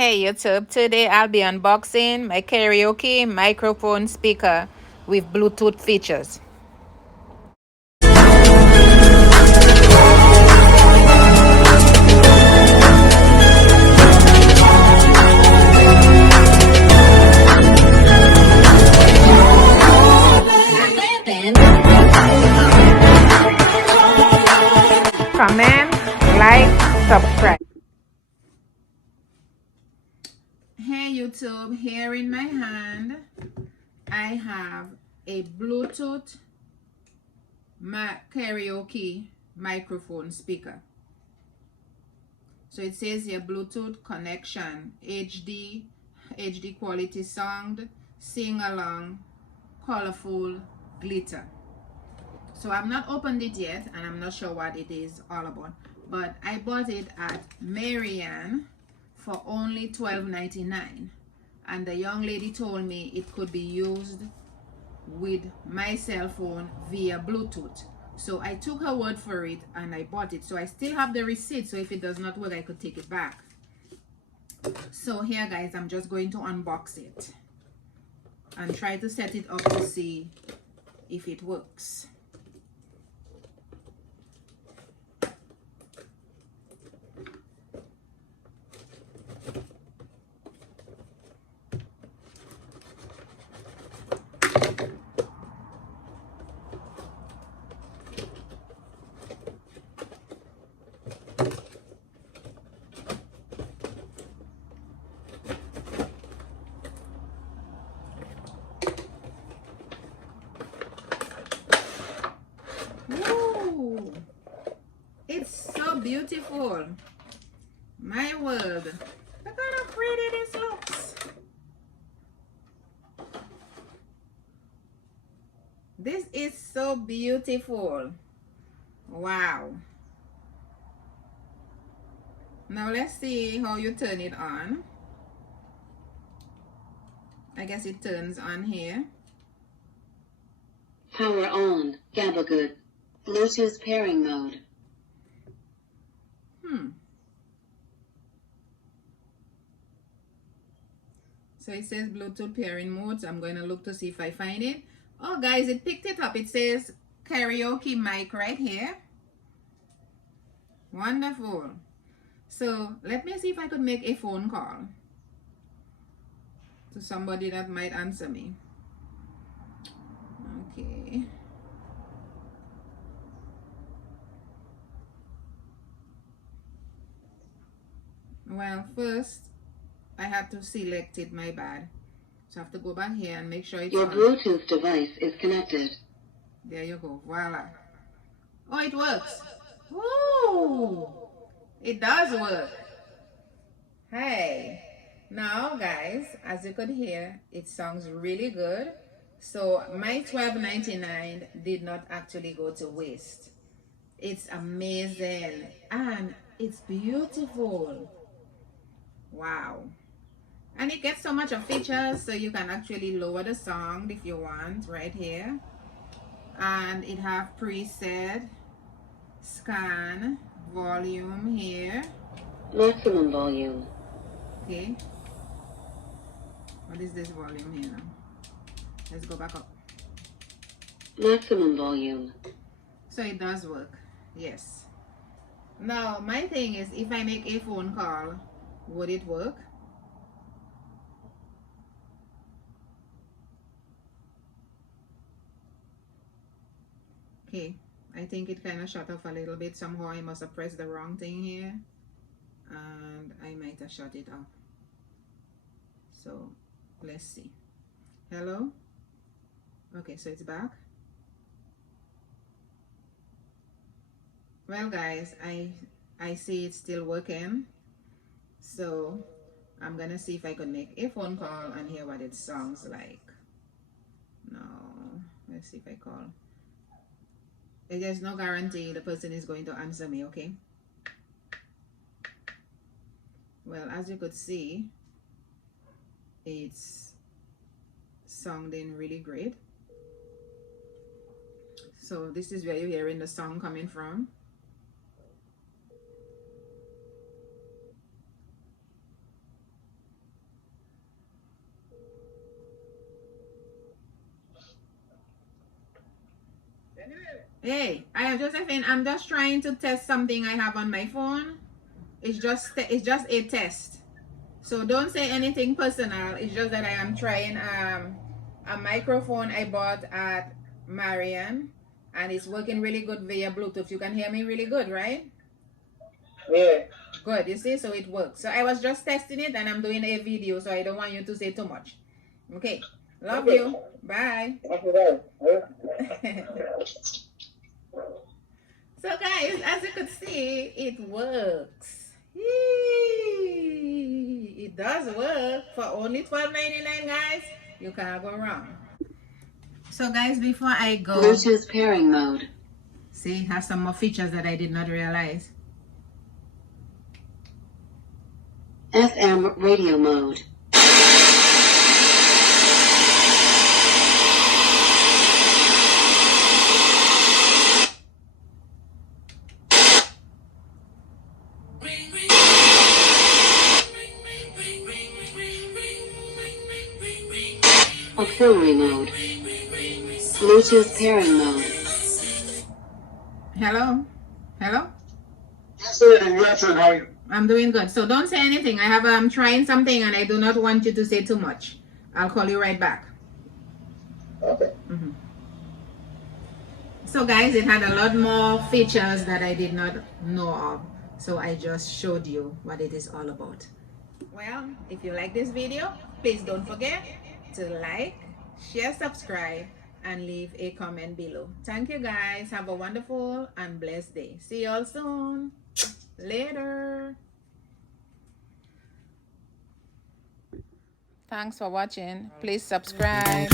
Hey YouTube, today I'll be unboxing my karaoke microphone speaker with Bluetooth features. Comment, like, subscribe. Hey YouTube, here in my hand I have a Bluetooth karaoke microphone speaker. So it says here Bluetooth connection, HD quality sound, sing along, colorful, glitter. So I've not opened it yet and I'm not sure what it is all about, but I bought it at Marianne for only $12.99, and the young lady told me it could be used with my cell phone via Bluetooth. So I took her word for it and I bought it. So I still have the receipt, so if it does not work I could take it back. So here guys, I'm just going to unbox it and try to set it up to see if it works. Woo! It's so beautiful. My word. Look how pretty this looks. This is so beautiful. Wow. Now let's see how you turn it on. I guess it turns on here. Power on. Gabagood. Bluetooth pairing mode. So it says Bluetooth pairing mode. So I'm going to look to see if I find it. Oh guys, it picked it up. It says karaoke mic right here. Wonderful. So let me see if I could make a phone call to somebody that might answer me. Okay. Well, first I had to select it, my bad. So I have to go back here and make sure it's Your on. Bluetooth device is connected. There you go. Voila. Oh, it works. Woo! It does work. Hey. Now, guys, as you could hear, it sounds really good. So my $12.99 did not actually go to waste. It's amazing and it's beautiful. Wow. And it gets so much of features, so you can actually lower the sound if you want right here. And it have preset, scan, volume here. Maximum volume. Okay. What is this volume here now? Let's go back up. Maximum volume. So it does work. Yes. Now my thing is, if I make a phone call, would it work? Okay, I think it kind of shut off a little bit. Somehow I must have pressed the wrong thing here and I might have shut it off. So let's see. Hello? Okay, so it's back. Well guys, I see it's still working. So I'm gonna see if I could make a phone call and hear what it sounds like. No, let's see if I call. There's no guarantee the person is going to answer me, okay? Well, as you could see, it's sounding really great. So this is where you're hearing the sound coming from. Hey, I am Josephine. I'm just trying to test something I have on my phone. It's just a test. So don't say anything personal. It's just that I am trying a microphone I bought at Marian, and it's working really good via Bluetooth. You can hear me really good, right? Yeah. Good. You see, so it works. So I was just testing it, and I'm doing a video, so I don't want you to say too much. Okay. Love you. Bye. So guys, as you could see, it works. It does work for only $12.99, guys. You cannot go wrong. So guys, before I go, Bluetooth pairing mode. see, it has some more features that I did not realize. FM radio mode. Auxiliary mode. Bluetooth pairing mode. Hello? Hello? Yes, how are you? I'm doing good. So don't say anything. I'm trying something and I do not want you to say too much. I'll call you right back. Okay. So guys, it had a lot more features that I did not know of. So I just showed you what it is all about. Well, if you like this video, please don't forget to like, share, subscribe, and leave a comment below. Thank you guys. Have a wonderful and blessed day. See you all soon. Later. Thanks for watching. Please subscribe.